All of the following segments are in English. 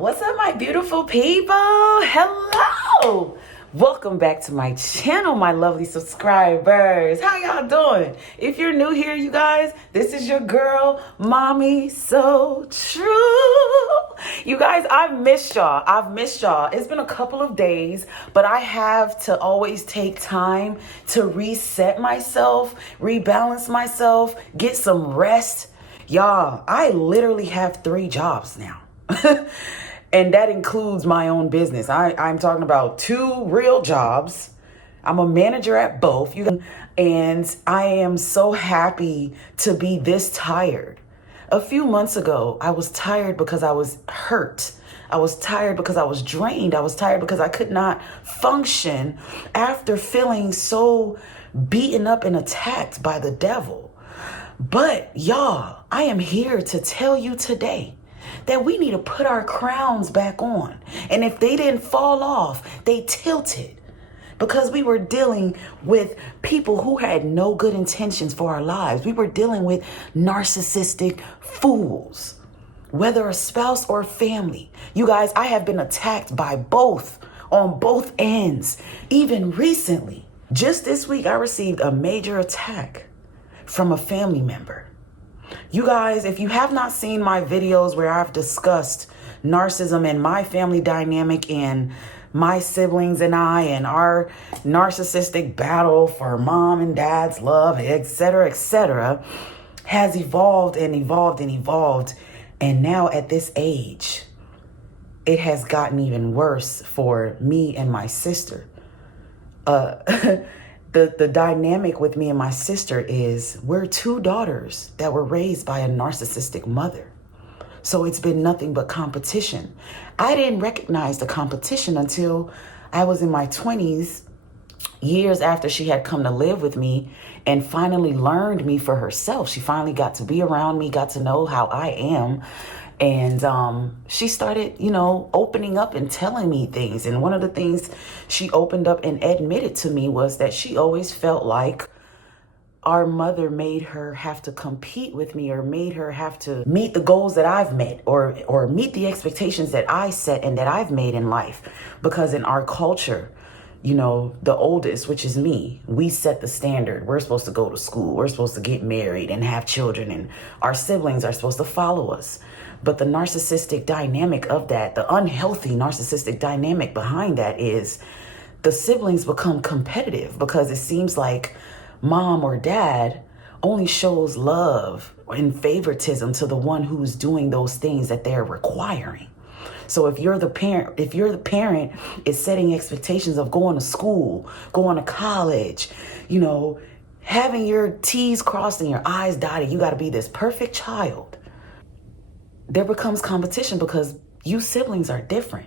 What's up, my beautiful people? Hello! Welcome back to my channel, my lovely subscribers. How y'all doing? If you're new here, you guys, this is your girl, Mommy So True. You guys, I've missed y'all. It's been a couple of days, but I have to always take time to reset myself, rebalance myself, get some rest. Y'all, I literally have 3 jobs now. And that includes my own business. I'm talking about 2 real jobs. I'm a manager at both. And I am so happy to be this tired. A few months ago, I was tired because I was hurt. I was tired because I was drained. I was tired because I could not function after feeling so beaten up and attacked by the devil. But y'all, I am here to tell you today that we need to put our crowns back on. And if they didn't fall off, they tilted. Because we were dealing with people who had no good intentions for our lives. We were dealing with narcissistic fools, whether a spouse or family. You guys, I have been attacked by both, on both ends. Even recently, just this week, I received a major attack from a family member. You guys, if you have not seen my videos where I've discussed narcissism and my family dynamic and my siblings and I and our narcissistic battle for mom and dad's love, etc., has evolved and evolved and evolved. And now at this age, it has gotten even worse for me and my sister. The dynamic with me and my sister is we're 2 daughters that were raised by a narcissistic mother. So it's been nothing but competition. I didn't recognize the competition until I was in my 20s, years after she had come to live with me and finally learned me for herself. She finally got to be around me, got to know how I am. And she started, opening up and telling me things. And one of the things she opened up and admitted to me was that she always felt like our mother made her have to compete with me or made her have to meet the goals that I've met or meet the expectations that I set and that I've made in life. Because in our culture, the oldest, which is me, we set the standard. We're supposed to go to school. We're supposed to get married and have children. And our siblings are supposed to follow us. But the narcissistic dynamic of that, the unhealthy narcissistic dynamic behind that is the siblings become competitive because it seems like mom or dad only shows love and favoritism to the one who's doing those things that they're requiring. So if you're the parent is setting expectations of going to school, going to college, having your T's crossed and your I's dotted, you got to be this perfect child. There becomes competition because you siblings are different.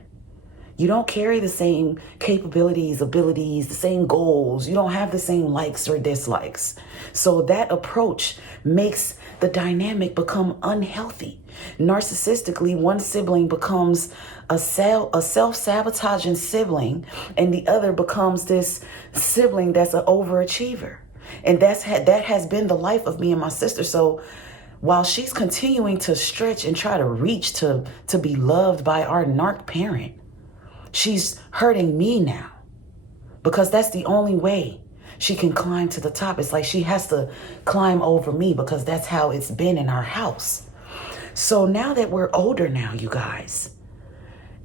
You don't carry the same capabilities, abilities, the same goals. You don't have the same likes or dislikes. So that approach makes the dynamic become unhealthy. Narcissistically, one sibling becomes a self-sabotaging sibling, and the other becomes this sibling that's an overachiever. And that has been the life of me and my sister. So while she's continuing to stretch and try to reach to be loved by our narc parent, she's hurting me now because that's the only way she can climb to the top. It's like she has to climb over me because that's how it's been in our house. So now that we're older now, you guys,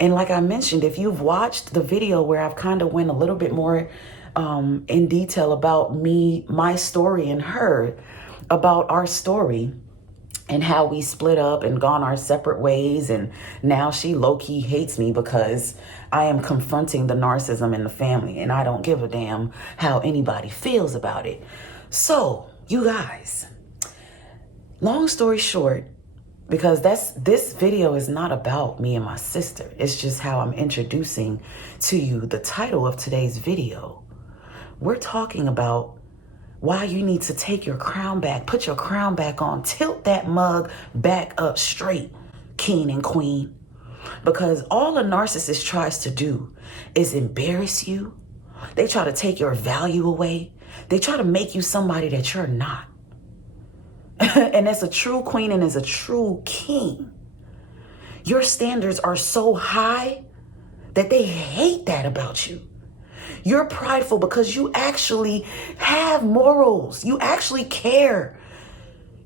and like I mentioned, if you've watched the video where I've kind of went a little bit more in detail about me, my story and her, about our story, and how we split up and gone our separate ways. And now she low-key hates me because I am confronting the narcissism in the family. And I don't give a damn how anybody feels about it. So, you guys, long story short, because this video is not about me and my sister. It's just how I'm introducing to you the title of today's video. We're talking about why you need to take your crown back, put your crown back on, tilt that mug back up straight, king and queen. Because all a narcissist tries to do is embarrass you. They try to take your value away. They try to make you somebody that you're not. And as a true queen and as a true king, Your standards are so high that they hate that about you. You're prideful because you actually have morals. You actually care.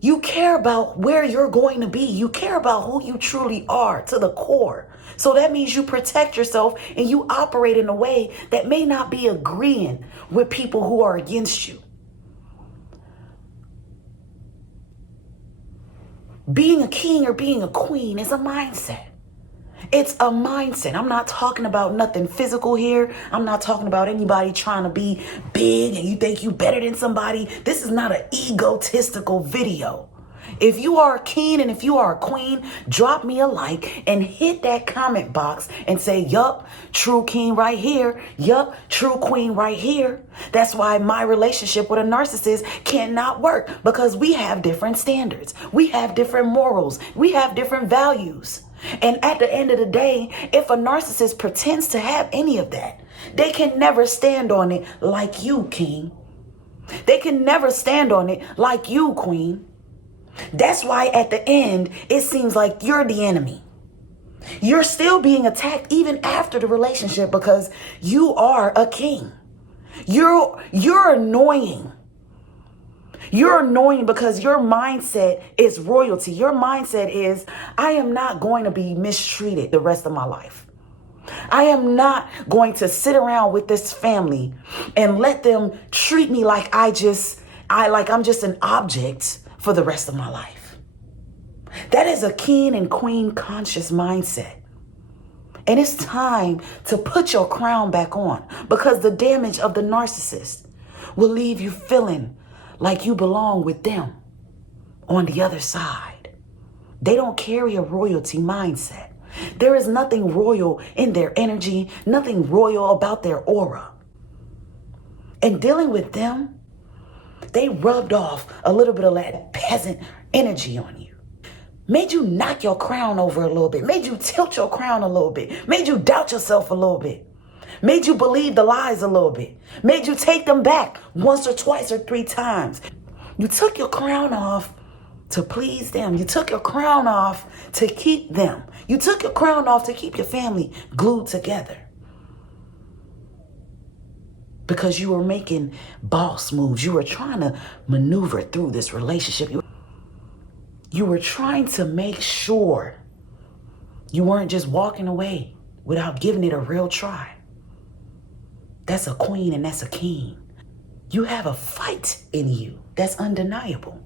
You care about where you're going to be. You care about who you truly are to the core. So that means you protect yourself and you operate in a way that may not be agreeing with people who are against you. Being a king or being a queen is a mindset. It's a mindset. I'm not talking about nothing physical here. I'm not talking about anybody trying to be big and you think you better than somebody. This is not an egotistical video. If you are a king and if you are a queen, drop me a like and hit that comment box and say, yup, true king right here. Yup, true queen right here. That's why my relationship with a narcissist cannot work, because we have different standards. We have different morals. We have different values. And at the end of the day, if a narcissist pretends to have any of that, they can never stand on it like you, king. They can never stand on it like you, queen. That's why at the end, it seems like you're the enemy. You're still being attacked even after the relationship because you are a king. You're annoying. You're annoying because your mindset is royalty. Your mindset is, I am not going to be mistreated the rest of my life. I am not going to sit around with this family and let them treat me like I'm just an object for the rest of my life. That is a king and queen conscious mindset. And it's time to put your crown back on, because the damage of the narcissist will leave you feeling like you belong with them on the other side. They don't carry a royalty mindset. There is nothing royal in their energy, nothing royal about their aura. And dealing with them, they rubbed off a little bit of that peasant energy on you. Made you knock your crown over a little bit. Made you tilt your crown a little bit. Made you doubt yourself a little bit. Made you believe the lies a little bit. Made you take them back once or twice or 3 times. You took your crown off to please them. You took your crown off to keep them. You took your crown off to keep your family glued together. Because you were making boss moves. You were trying to maneuver through this relationship. You were trying to make sure you weren't just walking away without giving it a real try. That's a queen and that's a king. You have a fight in you that's undeniable.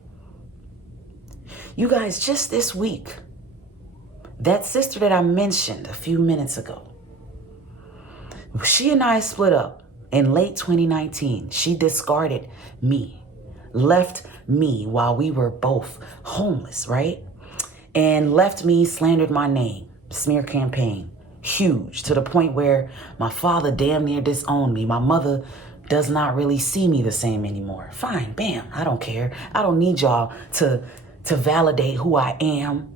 You guys, just this week, that sister that I mentioned a few minutes ago, she and I split up in late 2019. She discarded me, left me while we were both homeless, right? And left me, slandered my name, smear campaign, huge, to the point where my father damn near disowned me. My mother does not really see me the same anymore. Fine, bam, I don't care. I don't need y'all to validate who I am,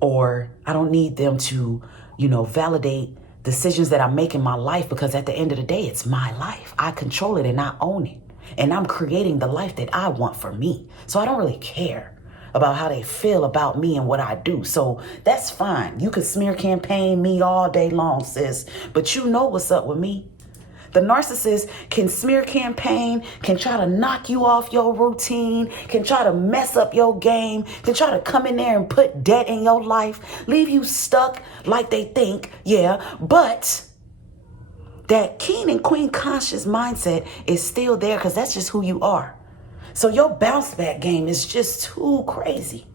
or I don't need them to, validate decisions that I make in my life, because at the end of the day, it's my life. I control it and I own it. And I'm creating the life that I want for me. So I don't really care about how they feel about me and what I do. So that's fine. You could smear campaign me all day long, sis. But you know what's up with me. The narcissist can smear campaign, can try to knock you off your routine, can try to mess up your game, can try to come in there and put debt in your life, leave you stuck like they think, yeah. But that king and queen conscious mindset is still there, because that's just who you are. So your bounce back game is just too crazy.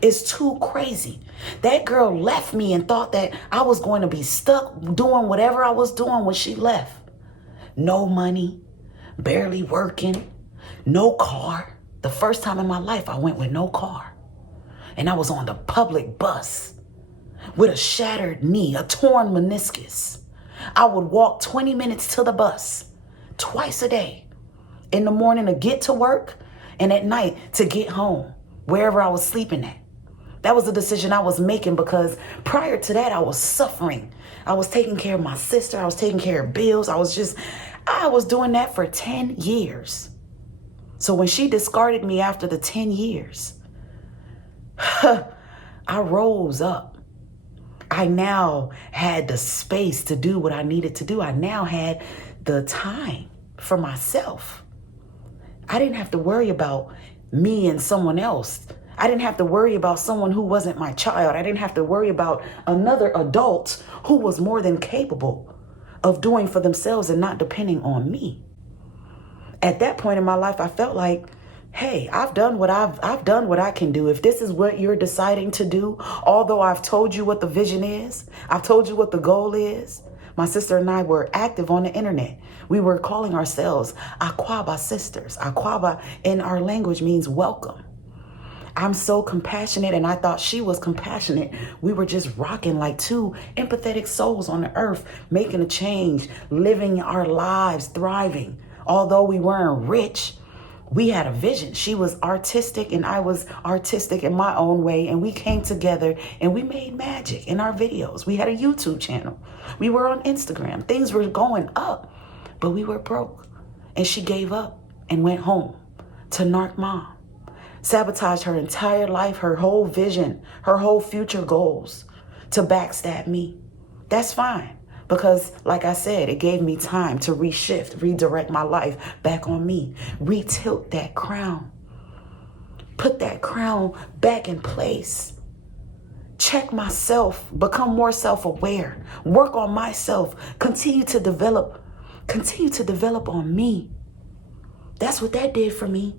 It's too crazy. That girl left me and thought that I was going to be stuck doing whatever I was doing when she left. No money, barely working, no car. The first time in my life I went with no car. And I was on the public bus with a shattered knee, a torn meniscus. I would walk 20 minutes to the bus twice a day, in the morning to get to work and at night to get home, wherever I was sleeping at. That was a decision I was making, because prior to that, I was suffering. I was taking care of my sister. I was taking care of bills. I was doing that for 10 years. So when she discarded me after the 10 years, I rose up I now had the space to do what I needed to do. I now had the time for myself. I didn't have to worry about me and someone else. I didn't have to worry about someone who wasn't my child. I didn't have to worry about another adult who was more than capable of doing for themselves and not depending on me. At that point in my life, I felt like, hey, I've done what I can do. If this is what you're deciding to do, although I've told you what the vision is, I've told you what the goal is. My sister and I were active on the internet. We were calling ourselves Aquaba sisters. Aquaba in our language means welcome. I'm so compassionate, and I thought she was compassionate. We were just rocking like two empathetic souls on the earth, making a change, living our lives, thriving. Although we weren't rich, we had a vision. She was artistic and I was artistic in my own way. And we came together and we made magic in our videos. We had a YouTube channel. We were on Instagram. Things were going up, but we were broke. And she gave up and went home to Narc Mom. Sabotaged her entire life, her whole vision, her whole future goals to backstab me. That's fine. Because like I said, it gave me time to reshift, redirect my life back on me, retilt that crown, put that crown back in place, check myself, become more self-aware, work on myself, continue to develop on me. That's what that did for me.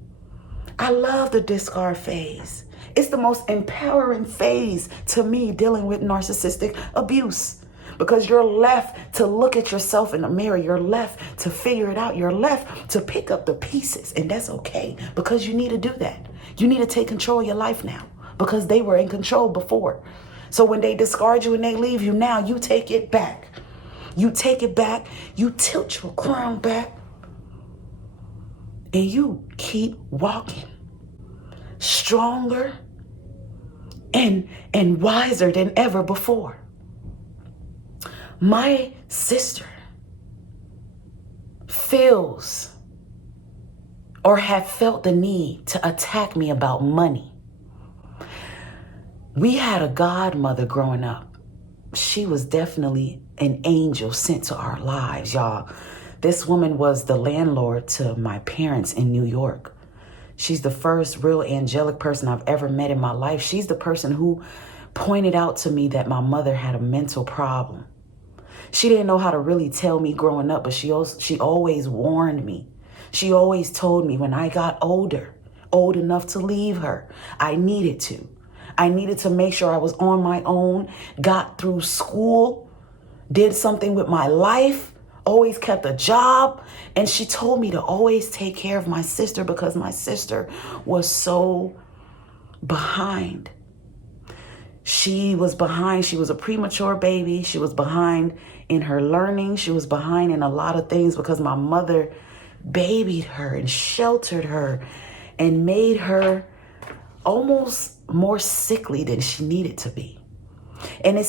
I love the discard phase. It's the most empowering phase to me dealing with narcissistic abuse. Because you're left to look at yourself in the mirror. You're left to figure it out. You're left to pick up the pieces. And that's okay, because you need to do that. You need to take control of your life now, because they were in control before. So when they discard you and they leave you now, you take it back. You take it back. You tilt your crown back. And you keep walking. Stronger and wiser than ever before. My sister feels or have felt the need to attack me about money. We had a godmother growing up. She was definitely an angel sent to our lives, y'all. This woman was the landlord to my parents in New York. She's the first real angelic person I've ever met in my life. She's the person who pointed out to me that my mother had a mental problem. She didn't know how to really tell me growing up, but she always warned me. She always told me when I got older, old enough to leave her, I needed to make sure I was on my own, got through school, did something with my life, always kept a job. And she told me to always take care of my sister because my sister was so behind. She was behind. She was a premature baby. She was behind in her learning. She was behind in a lot of things because my mother babied her and sheltered her and made her almost more sickly than she needed to be. And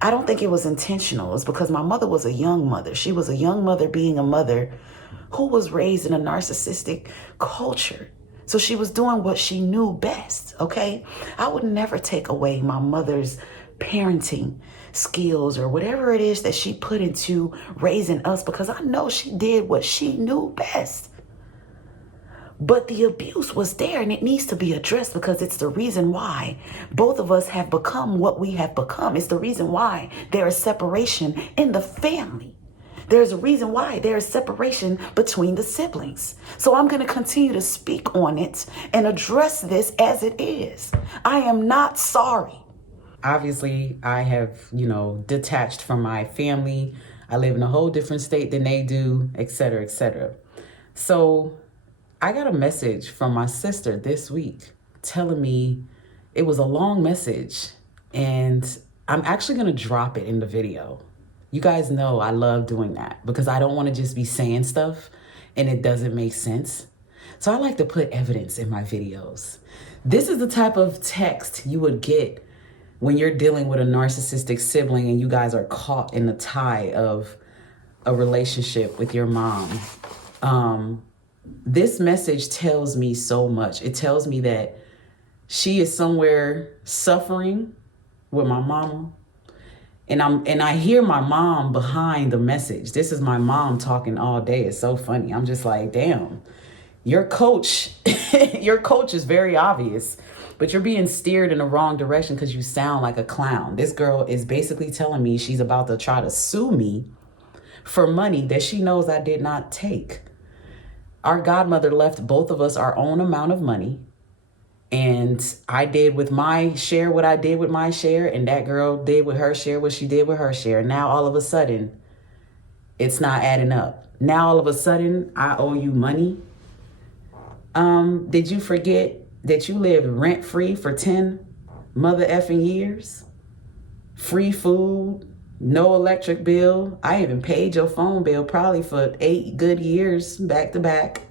I don't think it was intentional. It's because my mother was a young mother. She was a young mother being a mother who was raised in a narcissistic culture. So she was doing what she knew best, okay? I would never take away my mother's parenting skills or whatever it is that she put into raising us, because I know she did what she knew best. But the abuse was there, and it needs to be addressed because it's the reason why both of us have become what we have become. It's the reason why there is separation in the family. There's a reason why there is separation between the siblings. So I'm going to continue to speak on it and address this as it is. I am not sorry. Obviously, I have, detached from my family. I live in a whole different state than they do, et cetera, et cetera. So I got a message from my sister this week telling me, it was a long message, and I'm actually going to drop it in the video. You guys know I love doing that because I don't want to just be saying stuff and it doesn't make sense. So I like to put evidence in my videos. This is the type of text you would get when you're dealing with a narcissistic sibling and you guys are caught in the tie of a relationship with your mom. This message tells me so much. It tells me that she is somewhere suffering with my mama. And I hear my mom behind the message. This is my mom talking all day. It's so funny. I'm just like, damn, your coach, your coach is very obvious, but you're being steered in the wrong direction because you sound like a clown. This girl is basically telling me she's about to try to sue me for money that she knows I did not take. Our godmother left both of us our own amount of money. And I did with my share what I did with my share, and that girl did with her share what she did with her share. Now all of a sudden, it's not adding up. Now all of a sudden, I owe you money. Did you forget that you lived rent-free for 10 mother effing years? Free food, no electric bill. I even paid your phone bill probably for 8 good years back to back.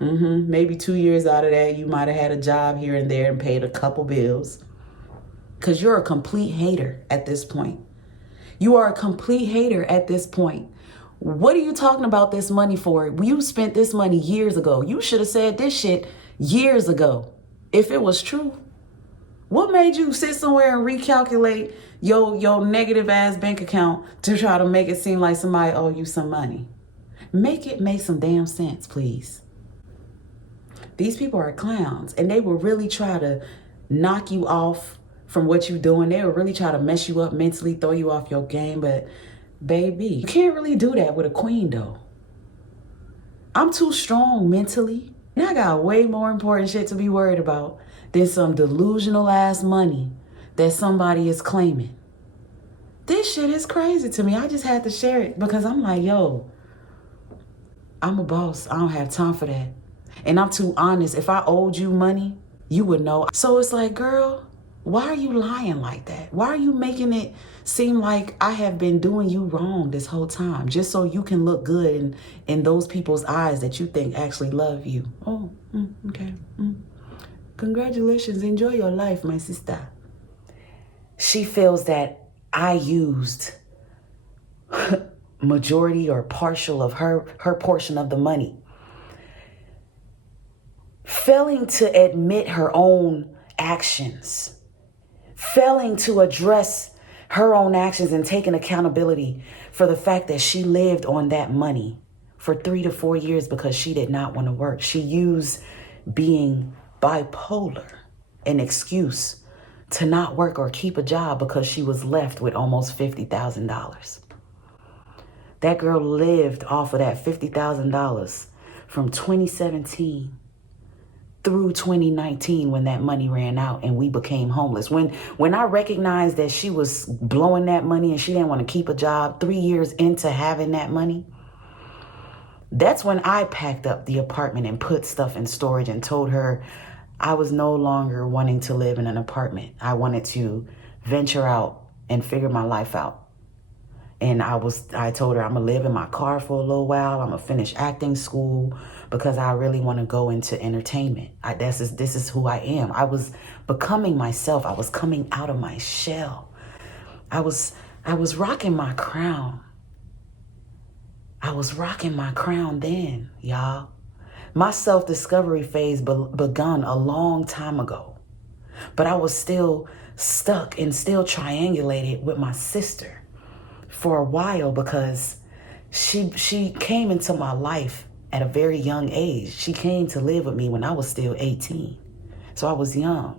Maybe 2 years out of that, you might have had a job here and there and paid a couple bills. Because you're a complete hater at this point. You are a complete hater at this point. What are you talking about this money for? You spent this money years ago. You should have said this shit years ago. If it was true. What made you sit somewhere and recalculate your negative ass bank account to try to make it seem like somebody owe you some money? Make it make some damn sense, please. These people are clowns, and they will really try to knock you off from what you're doing. They will really try to mess you up mentally, throw you off your game. But baby, you can't really do that with a queen though. I'm too strong mentally. And I got way more important shit to be worried about than some delusional ass money that somebody is claiming. This shit is crazy to me. I just had to share it because I'm like, yo, I'm a boss. I don't have time for that. And I'm too honest. If I owed you money, you would know. So it's like, girl, why are you lying like that? Why are you making it seem like I have been doing you wrong this whole time just so you can look good in those people's eyes that you think actually love you? Oh, okay. Congratulations. Enjoy your life, my sister. She feels that I used majority or partial of her portion of the money. Failing to admit her own actions, failing to address her own actions and taking accountability for the fact that she lived on that money for 3 to 4 years because she did not want to work. She used being bipolar an excuse to not work or keep a job because she was left with almost $50,000. That girl lived off of that $50,000 from 2017 through 2019 when that money ran out and we became homeless. When I recognized that she was blowing that money and she didn't want to keep a job 3 years into having that money, that's when I packed up the apartment and put stuff in storage and told her I was no longer wanting to live in an apartment. I wanted to venture out and figure my life out. And I told her I'm gonna live in my car for a little while. I'm gonna finish acting school because I really want to go into entertainment. This is who I am. I was becoming myself. I was coming out of my shell. I was rocking my crown. I was rocking my crown then, y'all. My self-discovery phase begun a long time ago. But I was still stuck and still triangulated with my sister for a while because she came into my life at a very young age. She came to live with me when I was still 18. So I was young.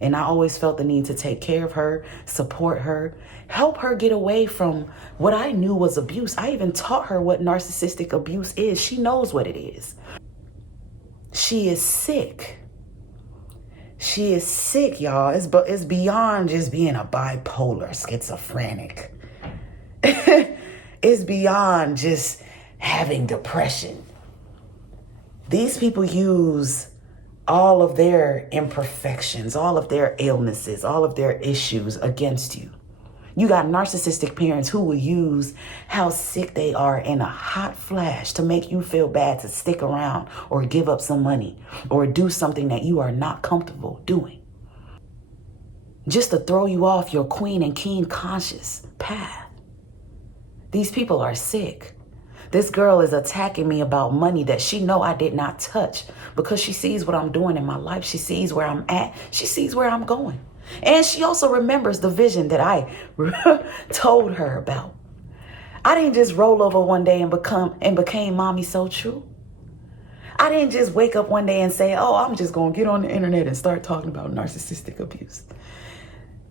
And I always felt the need to take care of her, support her, help her get away from what I knew was abuse. I even taught her what narcissistic abuse is. She knows what it is. She is sick. She is sick, y'all. It's beyond just being a bipolar schizophrenic. It's beyond just having depression. These people use all of their imperfections, all of their illnesses, all of their issues against you. You got narcissistic parents who will use how sick they are in a hot flash to make you feel bad to stick around or give up some money or do something that you are not comfortable doing. Just to throw you off your queen and king conscious path. These people are sick. This girl is attacking me about money that she know I did not touch because she sees what I'm doing in my life. She sees where I'm at. She sees where I'm going. And she also remembers the vision that I told her about. I didn't just roll over one day and became mommy so true. I didn't just wake up one day and say, oh, I'm just going to get on the internet and start talking about narcissistic abuse.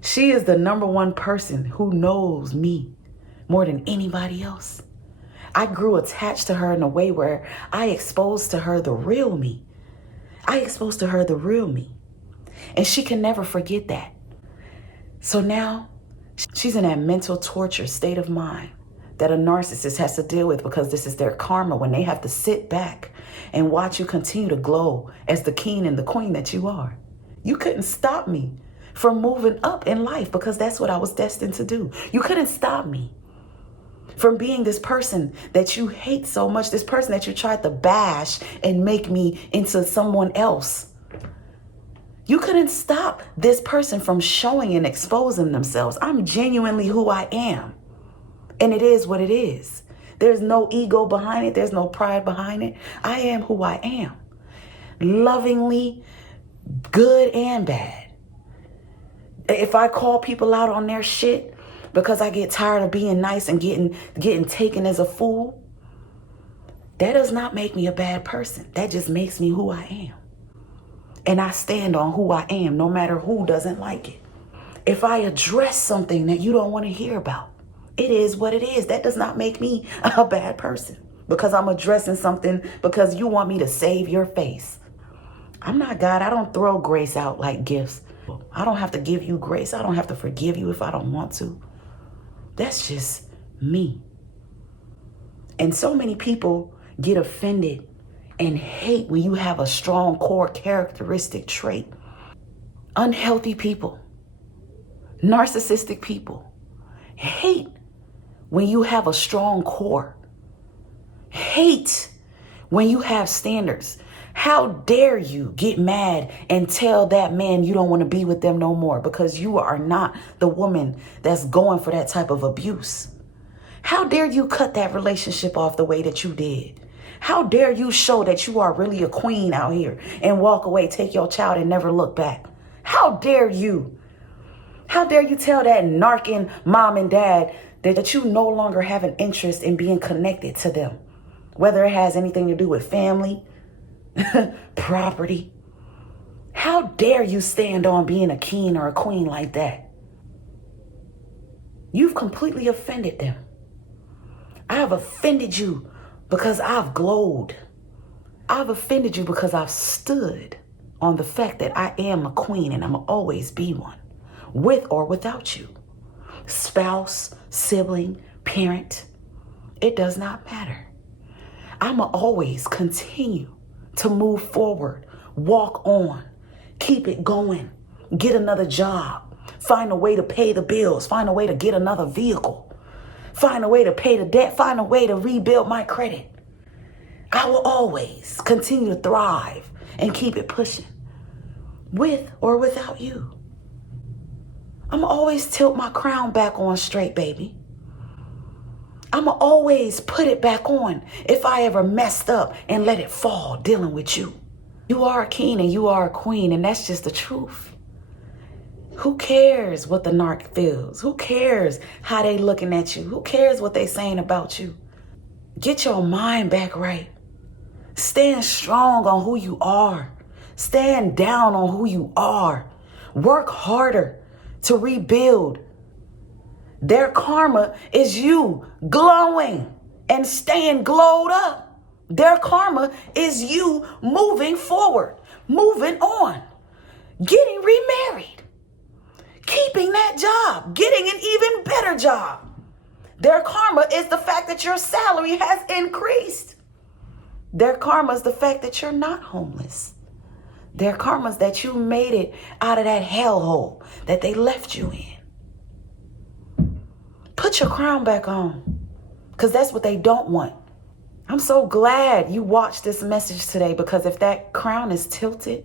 She is the number one person who knows me more than anybody else. I grew attached to her in a way where I exposed to her the real me. And she can never forget that. So now she's in that mental torture state of mind that a narcissist has to deal with, because this is their karma when they have to sit back and watch you continue to glow as the king and the queen that you are. You couldn't stop me from moving up in life, because that's what I was destined to do. You couldn't stop me from being this person that you hate so much, this person that you tried to bash and make me into someone else. You couldn't stop this person from showing and exposing themselves. I'm genuinely who I am. And it is what it is. There's no ego behind it. There's no pride behind it. I am who I am. Lovingly, good and bad. If I call people out on their shit because I get tired of being nice and getting taken as a fool, that does not make me a bad person. That just makes me who I am. And I stand on who I am, no matter who doesn't like it. If I address something that you don't want to hear about, it is what it is. That does not make me a bad person because I'm addressing something because you want me to save your face. I'm not God. I don't throw grace out like gifts. I don't have to give you grace. I don't have to forgive you if I don't want to. That's just me. And so many people get offended and hate when you have a strong core characteristic trait. Unhealthy people, narcissistic people hate when you have a strong core. Hate when you have standards. How dare you get mad and tell that man you don't want to be with them no more because you are not the woman that's going for that type of abuse? How dare you cut that relationship off the way that you did? How dare you show that you are really a queen out here and walk away, take your child and never look back? How dare you? How dare you tell that narking mom and dad that you no longer have an interest in being connected to them, whether it has anything to do with family, property? How dare you stand on being a king or a queen like that? You've completely offended them. I have offended you because I've glowed. I've offended you because I've stood on the fact that I am a queen and I'm always be one, with or without you. Spouse, sibling, parent, it does not matter. I'ma always continue to move forward, walk on, keep it going, get another job, find a way to pay the bills, find a way to get another vehicle, find a way to pay the debt, find a way to rebuild my credit. I will always continue to thrive and keep it pushing, with or without you. I'ma always tilt my crown back on straight, baby. I'ma always put it back on if I ever messed up and let it fall dealing with you. You are a king and you are a queen, and that's just the truth. Who cares what the narc feels? Who cares how they looking at you? Who cares what they saying about you? Get your mind back right. Stand strong on who you are. Stand down on who you are. Work harder to rebuild. Their karma is you glowing and staying glowed up. Their karma is you moving forward, moving on, getting remarried, keeping that job, getting an even better job. Their karma is the fact that your salary has increased. Their karma is the fact that you're not homeless. Their karma is that you made it out of that hellhole that they left you in. Put your crown back on, because that's what they don't want. I'm so glad you watched this message today, because if that crown is tilted,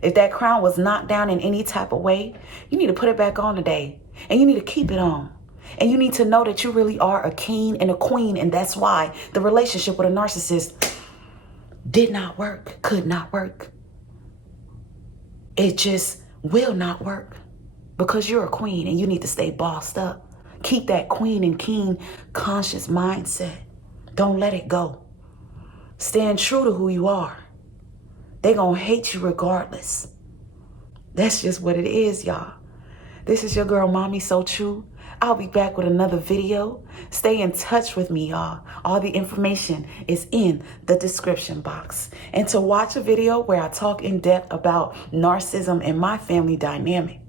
if that crown was knocked down in any type of way, you need to put it back on today, and you need to keep it on. And you need to know that you really are a king and a queen, and that's why the relationship with a narcissist did not work, could not work. It just will not work. because you're a queen and you need to stay bossed up. Keep that queen and king conscious mindset. Don't let it go. Stand true to who you are. They're going to hate you regardless. That's just what it is, y'all. This is your girl, Mommy So True. I'll be back with another video. Stay in touch with me, y'all. All the information is in the description box. And to watch a video where I talk in depth about narcissism and my family dynamic,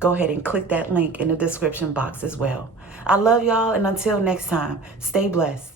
go ahead and click that link in the description box as well. I love y'all, and until next time, stay blessed.